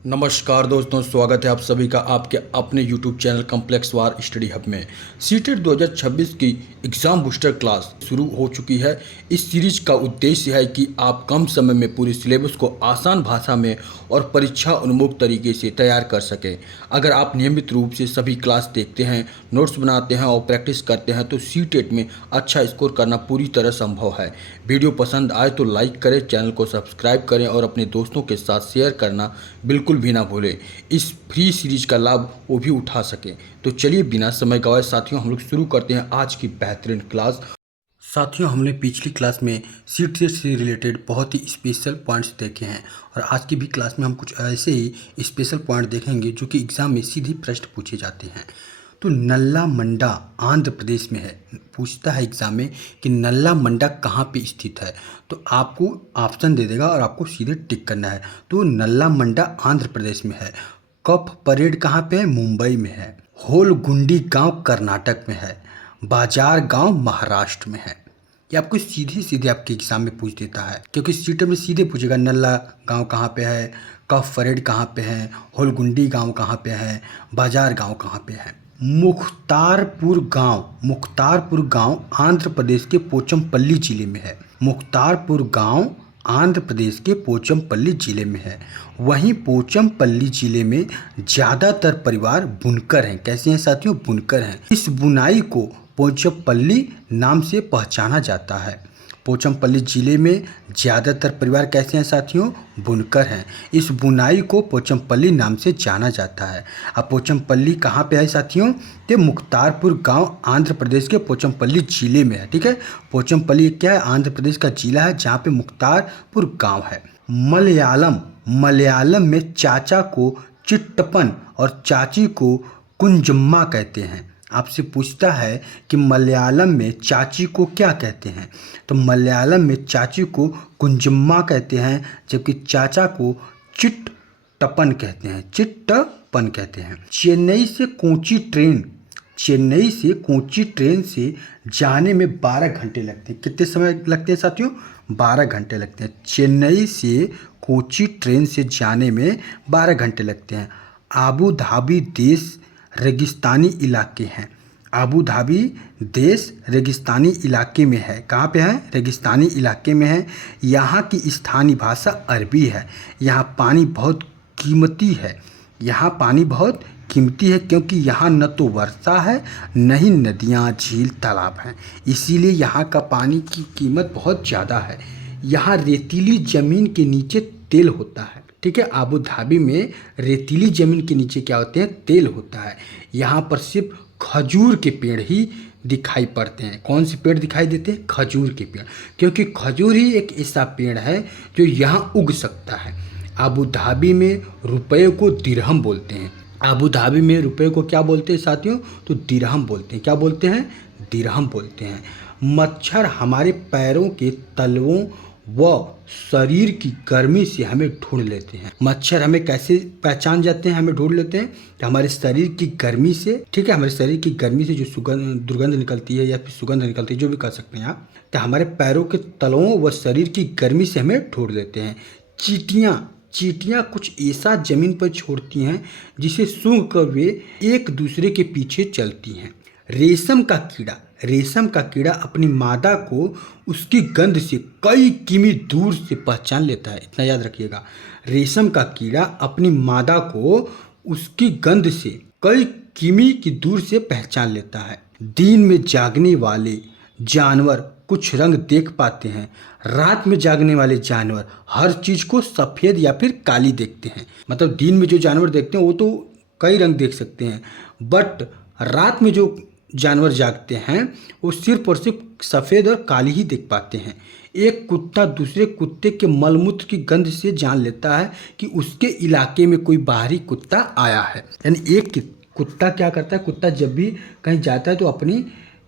नमस्कार दोस्तों, स्वागत है आप सभी का आपके अपने YouTube चैनल कॉम्प्लेक्स वार स्टडी हब में। सीटेट 2026 की एग्ज़ाम बूस्टर क्लास शुरू हो चुकी है। इस सीरीज का उद्देश्य है कि आप कम समय में पूरे सिलेबस को आसान भाषा में और परीक्षा उन्मुख तरीके से तैयार कर सकें। अगर आप नियमित रूप से सभी क्लास देखते हैं, नोट्स बनाते हैं और प्रैक्टिस करते हैं तो सीटेट में अच्छा स्कोर करना पूरी तरह संभव है। वीडियो पसंद आए तो लाइक करें, चैनल को सब्सक्राइब करें और अपने दोस्तों के साथ शेयर करना बिल्कुल भी ना भूलें। इस फ्री सीरीज का लाभ वो भी उठा सकें। तो चलिए बिना समय गवाए साथियों हम लोग शुरू करते हैं आज की बेहतरीन क्लास। साथियों, हमने पिछली क्लास में सीट से रिलेटेड बहुत ही स्पेशल पॉइंट्स देखे हैं और आज की भी क्लास में हम कुछ ऐसे ही स्पेशल पॉइंट देखेंगे जो कि एग्ज़ाम में सीधे प्रश्न पूछे जाते हैं। तो नल्ला मंडा आंध्र प्रदेश में है। पूछता है एग्ज़ाम में कि नल्ला मंडा कहाँ पे स्थित है, तो आपको ऑप्शन दे देगा और आपको सीधे टिक करना है। तो नल्ला मंडा आंध्र प्रदेश में है। कफ परेड कहाँ पे है? मुंबई में है। होलगुंडी गांव कर्नाटक में है। बाजार गांव महाराष्ट्र में है। ये आपको सीधे सीधे आपके एग्जाम में पूछ देता है, क्योंकि सीटर में सीधे पूछेगा नल्ला गांव कहाँ पे है, कफ परेड कहाँ पे है, होलगुंडी गांव कहाँ पे है, बाजार गांव कहाँ पे है। मुख्तारपुर गांव आंध्र प्रदेश के पोचमपल्ली जिले में है। मुख्तारपुर गांव आंध्र प्रदेश के पोचमपल्ली जिले में है। वहीं पोचमपल्ली जिले में ज़्यादातर परिवार बुनकर हैं। कैसे हैं साथियों? बुनकर हैं। इस बुनाई को पोचमपल्ली नाम से पहचाना जाता है। पोचमपल्ली जिले में ज़्यादातर परिवार कैसे हैं साथियों? बुनकर हैं। इस बुनाई को पोचमपल्ली नाम से जाना जाता है। अब पोचमपल्ली कहाँ पे है साथियों? तो मुख्तारपुर गांव आंध्र प्रदेश के पोचमपल्ली जिले में है। ठीक है, पोचमपल्ली क्या है? आंध्र प्रदेश का जिला है जहाँ पे मुख्तारपुर गांव है। मलयालम में चाचा को चिट्टपन और चाची को कुंजम्मा कहते हैं। आपसे पूछता है कि मलयालम में चाची को क्या कहते हैं, तो मलयालम में चाची को कुंजम्मा कहते हैं, जबकि चाचा को चिट्टपन कहते हैं। चेन्नई से कोची ट्रेन से जाने में 12 घंटे लगते हैं। कितने समय लगते हैं साथियों? 12 घंटे लगते हैं। चेन्नई से कोची ट्रेन से जाने में 12 घंटे लगते हैं। आबू धाबी देश रेगिस्तानी इलाके हैं। आबू धाबी देश रेगिस्तानी इलाके में है। कहाँ पे है? रेगिस्तानी इलाके में है। यहाँ की स्थानीय भाषा अरबी है। यहाँ पानी बहुत कीमती है क्योंकि यहाँ न तो वर्षा है न ही नदियाँ, झील, तालाब हैं। इसीलिए यहाँ का पानी की कीमत बहुत ज़्यादा है। यहाँ रेतीली ज़मीन के नीचे तेल होता है। ठीक है, आबू धाबी में रेतीली ज़मीन के नीचे क्या होते हैं? तेल होता है। यहाँ पर सिर्फ खजूर के पेड़ ही दिखाई पड़ते हैं। कौन से पेड़ दिखाई देते हैं? खजूर के पेड़, क्योंकि खजूर ही एक ऐसा पेड़ है जो यहाँ उग सकता है। आबू धाबी में रुपये को दिरहम बोलते हैं। आबू धाबी में रुपये को क्या बोलते हैं साथियों? तो दिरहम बोलते हैं। क्या बोलते हैं? दिरहम बोलते हैं। मच्छर हमारे पैरों के तलवों व शरीर की गर्मी से हमें ढूंढ लेते हैं। मच्छर हमें कैसे पहचान जाते हैं, हमें ढूंढ लेते हैं? तो हमारे शरीर की गर्मी से, ठीक है, हमारे शरीर की गर्मी से जो दुर्गंध निकलती है या फिर सुगंध निकलती है, जो भी कर सकते हैं आप, तो हमारे पैरों के तलवों व शरीर की गर्मी से हमें ढूंढ लेते हैं। चींटियाँ कुछ ऐसा जमीन पर छोड़ती हैं जिसे सूंघ कर वे एक दूसरे के पीछे चलती हैं। रेशम का कीड़ा अपनी मादा को उसकी गंध से कई किमी दूर से पहचान लेता है। इतना याद रखिएगा, रेशम का कीड़ा अपनी मादा को उसकी गंध से कई किमी की दूर से पहचान लेता है। दिन में जागने वाले जानवर कुछ रंग देख पाते हैं। रात में जागने वाले जानवर हर चीज़ को सफ़ेद या फिर काली देखते हैं। मतलब दिन में जो जानवर देखते हैं वो तो कई रंग देख सकते हैं, बट रात में जो जानवर जागते हैं वो सिर्फ और सिर्फ सफ़ेद और काली ही देख पाते हैं। एक कुत्ता दूसरे कुत्ते के मलमूत्र की गंध से जान लेता है कि उसके इलाके में कोई बाहरी कुत्ता आया है। यानी एक कुत्ता क्या करता है? कुत्ता जब भी कहीं जाता है तो अपनी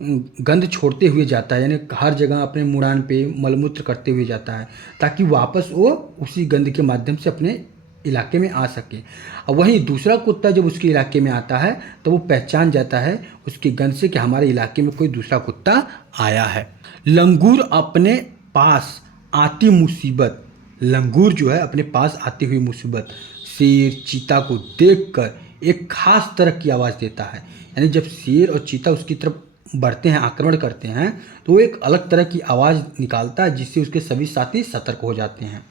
गंध छोड़ते हुए जाता है, यानी हर जगह अपने मुड़ान पे मलमूत्र करते हुए जाता है ताकि वापस वो उसी गंध के माध्यम से अपने इलाके में आ सके। और वहीं दूसरा कुत्ता जब उसके इलाके में आता है तो वो पहचान जाता है उसकी गंध से कि हमारे इलाके में कोई दूसरा कुत्ता आया है। लंगूर अपने पास आती मुसीबत, लंगूर जो है अपने पास आती हुई मुसीबत शेर चीता को देखकर एक खास तरह की आवाज़ देता है। यानी जब शेर और चीता उसकी तरफ बढ़ते हैं, आक्रमण करते हैं, तो वो एक अलग तरह की आवाज़ निकालता है जिससे उसके सभी साथी सतर्क हो जाते हैं।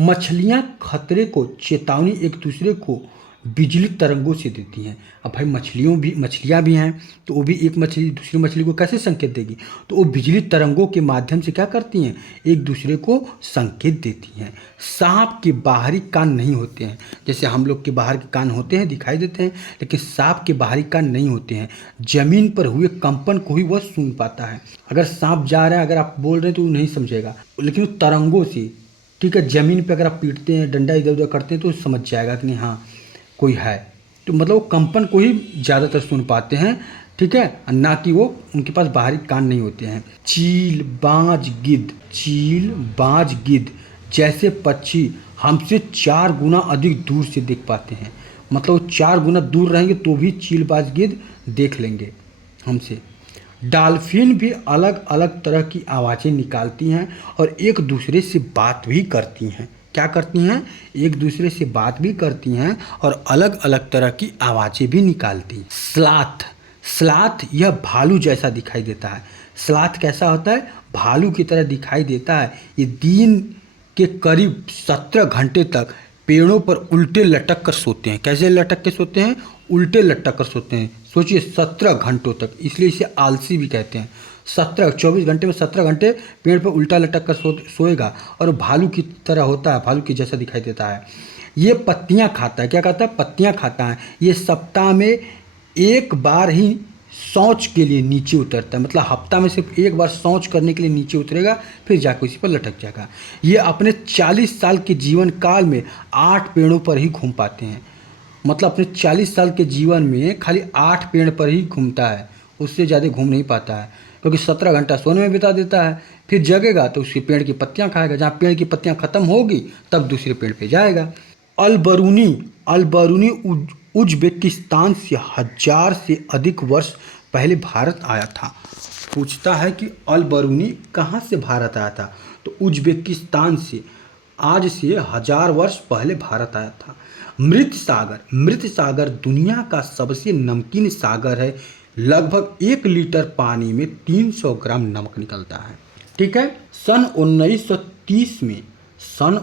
मछलियाँ खतरे को चेतावनी एक दूसरे को बिजली तरंगों से देती हैं। अब भाई मछलियाँ भी हैं, तो वो भी एक मछली दूसरी मछली को कैसे संकेत देगी? तो वो बिजली तरंगों के माध्यम से क्या करती हैं? एक दूसरे को संकेत देती हैं। सांप के बाहरी कान नहीं होते हैं, जैसे हम लोग के बाहर के कान होते हैं, दिखाई देते हैं, लेकिन सांप के बाहरी कान नहीं होते हैं। जमीन पर हुए कंपन को ही वह सुन पाता है। अगर सांप जा रहा है, अगर आप बोल रहे हैं तो वो नहीं समझेगा, लेकिन वो तरंगों से, ठीक है, ज़मीन पे अगर आप पीटते हैं, डंडा इधर उधर करते हैं, तो समझ जाएगा कि नहीं, हाँ कोई है। तो मतलब वो कंपन को ही ज़्यादातर सुन पाते हैं, ठीक है, ना कि वो उनके पास बाहरी कान नहीं होते हैं। चील बाज गिद्ध जैसे पक्षी हमसे 4 गुना अधिक दूर से देख पाते हैं। मतलब वो 4 गुना दूर रहेंगे तो भी चील बाज गिद्ध देख लेंगे हमसे। डॉल्फिन भी अलग अलग तरह की आवाज़ें निकालती हैं और एक दूसरे से बात भी करती हैं। क्या करती हैं? एक दूसरे से बात भी करती हैं और अलग अलग तरह की आवाज़ें भी निकालती हैं। स्लॉथ यह भालू जैसा दिखाई देता है। स्लॉथ कैसा होता है? भालू की तरह दिखाई देता है। ये दिन के करीब 17 घंटे तक पेड़ों पर उल्टे लटक कर सोते हैं। कैसे लटक के सोते हैं? उल्टे लटक कर सोते हैं। सोचिए 17 घंटों तक, इसलिए इसे आलसी भी कहते हैं। 24 घंटे में 17 घंटे पेड़ पर उल्टा लटक कर सोएगा और भालू की तरह होता है, भालू की जैसा दिखाई देता है। ये पत्तियां खाता है। क्या खाता है? पत्तियां खाता है। ये सप्ताह में एक बार ही शौच के लिए नीचे उतरता है। मतलब हफ्ता में सिर्फ एक बार शौच करने के लिए नीचे उतरेगा, फिर जाकर उसी पर लटक जाएगा। ये अपने 40 साल के जीवन काल में 8 पेड़ों पर ही घूम पाते हैं। मतलब अपने 40 साल के जीवन में खाली 8 पेड़ पर ही घूमता है, उससे ज़्यादा घूम नहीं पाता है, क्योंकि 17 घंटा सोने में बिता देता है। फिर जगेगा तो उसके पेड़ की पत्तियां खाएगा, जहाँ पेड़ की पत्तियां खत्म होगी तब दूसरे पेड़ पे जाएगा। अलबरूनी उज्बेकिस्तान से 1000 से अधिक वर्ष पहले भारत आया था। पूछता है कि अलबरूनी कहाँ से भारत आया था? तो उज्बेकिस्तान से आज से 1000 वर्ष पहले भारत आया था। मृत सागर दुनिया का सबसे नमकीन सागर है। लगभग 1 लीटर पानी में 300 ग्राम नमक निकलता है। ठीक है। सन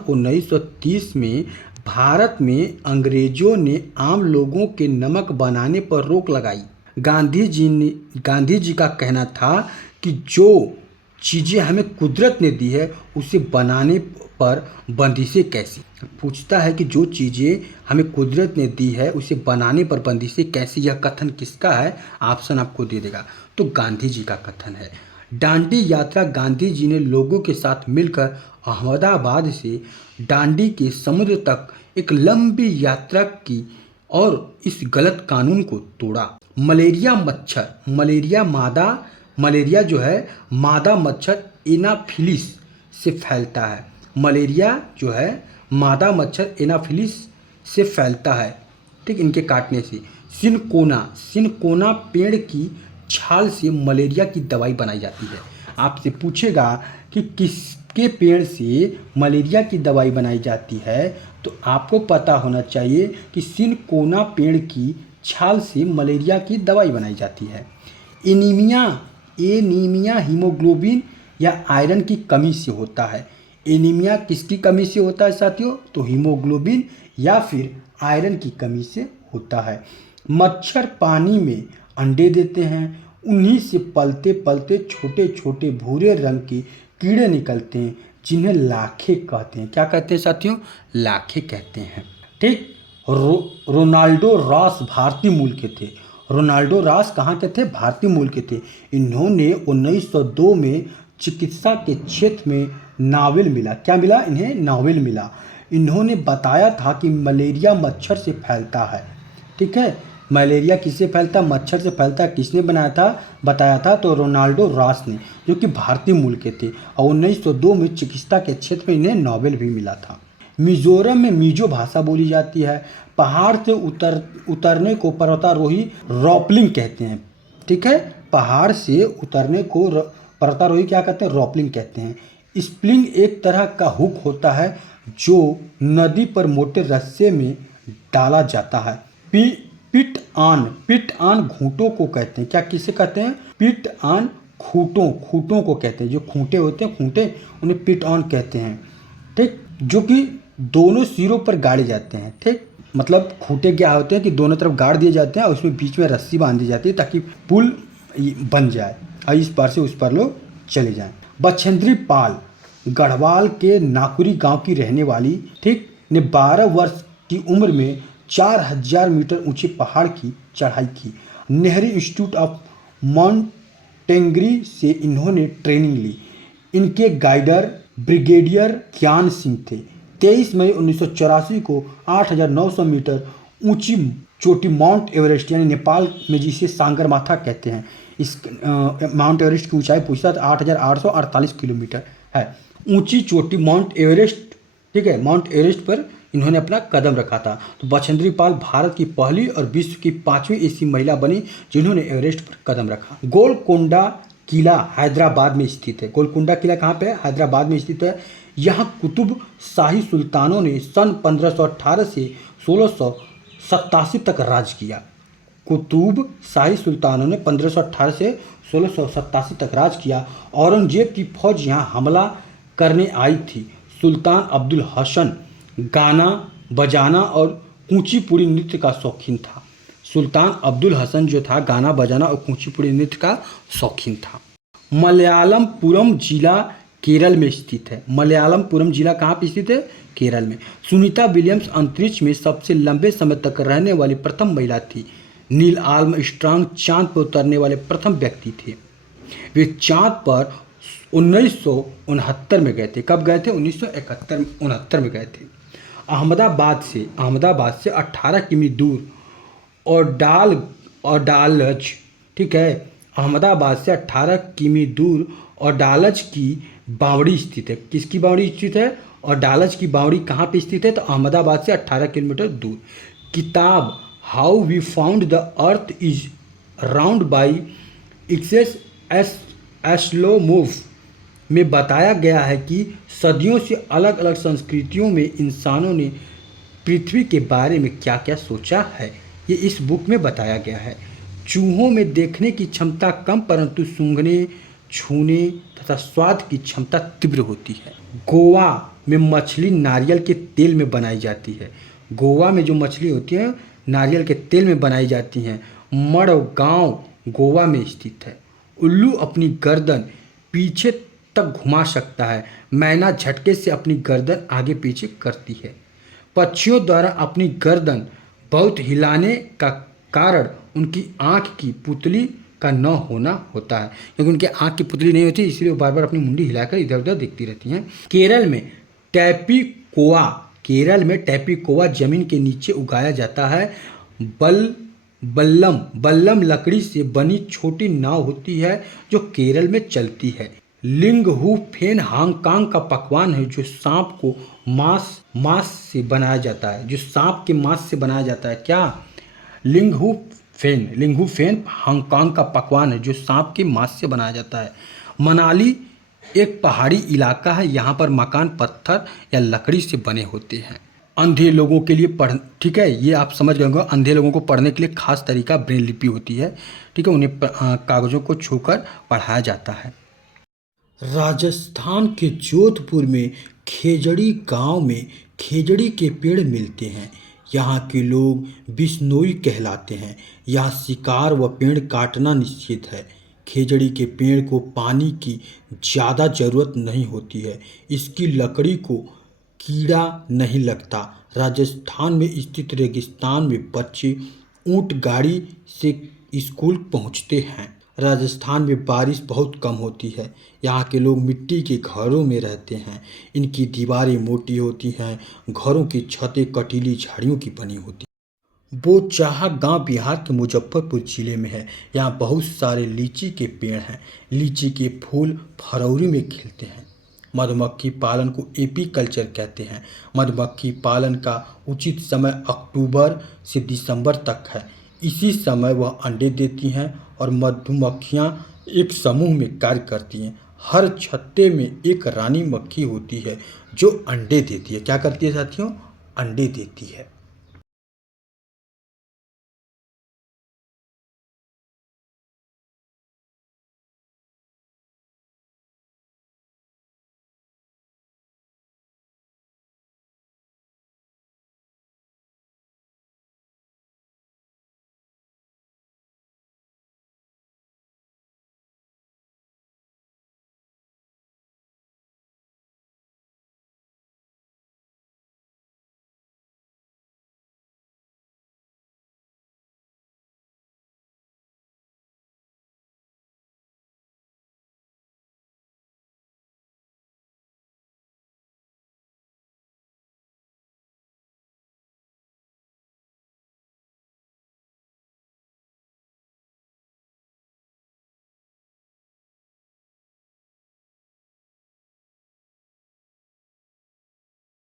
1930 में भारत में अंग्रेजों ने आम लोगों के नमक बनाने पर रोक लगाई। गांधी जी का कहना था कि जो चीज़ें हमें कुदरत ने दी है उसे बनाने पर बंदिशें कैसी? पूछता है कि जो चीज़ें हमें कुदरत ने दी है उसे बनाने पर बंदिशें कैसी? यह कथन किसका है? ऑप्शन आपको दे देगा, तो गांधी जी का कथन है। दांडी यात्रा गांधी जी ने लोगों के साथ मिलकर अहमदाबाद से दांडी के समुद्र तक एक लंबी यात्रा की और इस गलत कानून को तोड़ा। मलेरिया जो है मादा मच्छर एनाफिलिस से फैलता है। मलेरिया जो है मादा मच्छर एनाफिलिस से फैलता है, ठीक, इनके काटने से। सिनकोना पेड़ की छाल से मलेरिया की दवाई बनाई जाती है। आपसे पूछेगा कि किसके पेड़ से मलेरिया की दवाई बनाई जाती है, तो आपको पता होना चाहिए कि सिनकोना पेड़ की छाल से मलेरिया की दवाई बनाई जाती है। एनीमिया हीमोग्लोबिन या आयरन की कमी से होता है। एनीमिया किसकी कमी से होता है साथियों? तो हीमोग्लोबिन या फिर आयरन की कमी से होता है। मच्छर पानी में अंडे देते हैं, उन्हीं से पलते पलते छोटे छोटे भूरे रंग के कीड़े निकलते हैं जिन्हें लाखे कहते हैं। क्या कहते हैं साथियों? लाखे कहते हैं। ठीक। रोनाल्डो रॉस भारतीय मूल के थे। रोनाल्डो रॉस कहाँ के थे? भारतीय मूल के थे। इन्होंने 1902 में चिकित्सा के क्षेत्र में नोबेल मिला। क्या मिला इन्हें? नोबेल मिला। इन्होंने बताया था कि मलेरिया मच्छर से फैलता है। ठीक है। मलेरिया किससे फैलता? मच्छर से फैलता। किसने बताया था? तो रोनाल्डो रॉस ने, जो कि भारतीय मूल के थे, और 1902 में चिकित्सा के क्षेत्र में इन्हें नोबेल भी मिला था। मिजोरम में मिजो भाषा बोली जाती है। पहाड़ से उतरने को पर्वतारोही रॉपलिंग कहते हैं। ठीक है। पहाड़ से उतरने को पर्वतारोही क्या कहते हैं? रॉपलिंग कहते हैं। स्प्लिंग एक तरह का हुक होता है जो नदी पर मोटे रस्से में डाला जाता है। पिट ऑन घूंटों को कहते हैं। क्या किसे कहते हैं? पिट ऑन खूंटों को कहते हैं। जो खूंटे होते हैं, खूंटे, उन्हें पिट ऑन कहते हैं। ठीक, जो कि दोनों सिरों पर गाड़े जाते हैं। ठीक, मतलब खूंटे क्या होते हैं कि दोनों तरफ गाड़ दिए जाते हैं और उसमें बीच में रस्सी बांधी जाती है ताकि पुल बन जाए और इस पार से उस पार लोग चले जाएं। बछेंद्री पाल गढ़वाल के नाकुरी गांव की रहने वाली, ठीक, ने 12 वर्ष की उम्र में 4000 मीटर ऊंचे पहाड़ की चढ़ाई की। नेहरू इंस्टीट्यूट ऑफ माउंटेनरी से इन्होंने ट्रेनिंग ली। इनके गाइडर ब्रिगेडियर ज्ञान सिंह थे। 23 मई 1984 को 8900 मीटर ऊंची चोटी माउंट एवरेस्ट, यानी नेपाल में जिसे सांगरमाथा कहते हैं, इस माउंट एवरेस्ट की ऊंचाई पूछता है 8848 किलोमीटर है। ऊंची चोटी माउंट एवरेस्ट, ठीक है, माउंट एवरेस्ट पर इन्होंने अपना कदम रखा था। तो बछेंद्री पाल भारत की पहली और विश्व की 5वीं ऐसी महिला बनी जिन्होंने एवरेस्ट पर कदम रखा। गोलकोंडा किला हैदराबाद में स्थित है। गोलकोंडा किला कहाँ पे है? हैदराबाद में स्थित है। यहाँ कुतुब शाही सुल्तानों ने सन 1518 से 1687 तक राज किया। कुतुब शाही सुल्तानों ने 1518 से 1687 तक राज किया। औरंगजेब की फौज यहाँ हमला करने आई थी। सुल्तान अब्दुल हसन गाना बजाना और कुचिपुड़ी नृत्य का शौकीन था। सुल्तान अब्दुल हसन जो था, गाना बजाना और कुचिपुड़ी नृत्य का शौकीन था। मलयालमपुरम जिला केरल में स्थित है। मलयालमपुरम जिला कहाँ पे स्थित है? केरल में। सुनीता विलियम्स अंतरिक्ष में सबसे लंबे समय तक रहने वाली प्रथम महिला थी। नील आर्मस्ट्रांग चांद पर उतरने वाले प्रथम व्यक्ति थे। वे चांद पर 1969 में गए थे। कब गए थे? 1969 में गए थे। अहमदाबाद से 18 किमी दूर और डालज, ठीक है, अहमदाबाद से 18 किमी दूर और डालज की बावड़ी स्थित है। किसकी बावड़ी स्थित है? और डालज की बावड़ी कहाँ पे स्थित है? तो अहमदाबाद से 18 किलोमीटर दूर। किताब how we found the earth is round by एक्सेस एस्लोमोव में बताया गया है कि सदियों से अलग अलग संस्कृतियों में इंसानों ने पृथ्वी के बारे में क्या क्या सोचा है, ये इस बुक में बताया गया है। चूहों में देखने की क्षमता कम परंतु सूंघने, छूने तथा स्वाद की क्षमता तीव्र होती है। गोवा में मछली नारियल के तेल में बनाई जाती है। गोवा में जो मछली होती है नारियल के तेल में बनाई जाती हैं। मडगांव गोवा में स्थित है। उल्लू अपनी गर्दन पीछे तक घुमा सकता है। मैना झटके से अपनी गर्दन आगे पीछे करती है। पक्षियों द्वारा अपनी गर्दन बहुत हिलाने का कारण उनकी आँख की पुतली का न होना होता है, क्योंकि उनके आँख की पुतली नहीं होती, इसलिए वो बार बार अपनी मुंडी हिलाकर इधर उधर देखती रहती हैं। केरल में टैपिकोआ जमीन के नीचे उगाया जाता है। बल्लम लकड़ी से बनी छोटी नाव होती है जो केरल में चलती है। लिंगहू फेन हांगकांग का पकवान है जो सांप को मांस से बनाया जाता है। जो सांप के मांस से बनाया जाता है क्या? लिंगहू फेन हांगकांग का पकवान है जो सांप के मांस से बनाया जाता है। मनाली एक पहाड़ी इलाका है। यहाँ पर मकान पत्थर या लकड़ी से बने होते हैं। अंधे लोगों के लिए ठीक है, ये आप समझ गए होंगे। अंधे लोगों को पढ़ने के लिए खास तरीका ब्रेल लिपि होती है, ठीक है, उन्हें कागज़ों को छूकर पढ़ाया जाता है। राजस्थान के जोधपुर में खेजड़ी गांव में खेजड़ी के पेड़ मिलते हैं। यहाँ के लोग बिश्नोई कहलाते हैं। यहाँ शिकार व पेड़ काटना निषिद्ध है। खेजड़ी के पेड़ को पानी की ज़्यादा ज़रूरत नहीं होती है। इसकी लकड़ी को कीड़ा नहीं लगता। राजस्थान में स्थित रेगिस्तान में बच्चे ऊंट गाड़ी से स्कूल पहुँचते हैं। राजस्थान में बारिश बहुत कम होती है। यहाँ के लोग मिट्टी के घरों में रहते हैं। इनकी दीवारें मोटी होती हैं। घरों की छतें कटीली झाड़ियों की बनी होती हैं। बोचाहा गांव बिहार के मुजफ्फरपुर जिले में है। यहाँ बहुत सारे लीची के पेड़ हैं। लीची के फूल फरवरी में खिलते हैं। मधुमक्खी पालन को एपी कल्चर कहते हैं। मधुमक्खी पालन का उचित समय अक्टूबर से दिसंबर तक है। इसी समय वह अंडे देती हैं और मधुमक्खियाँ एक समूह में कार्य करती हैं। हर छत्ते में एक रानी मक्खी होती है जो अंडे देती है। क्या करती है साथियों? अंडे देती है।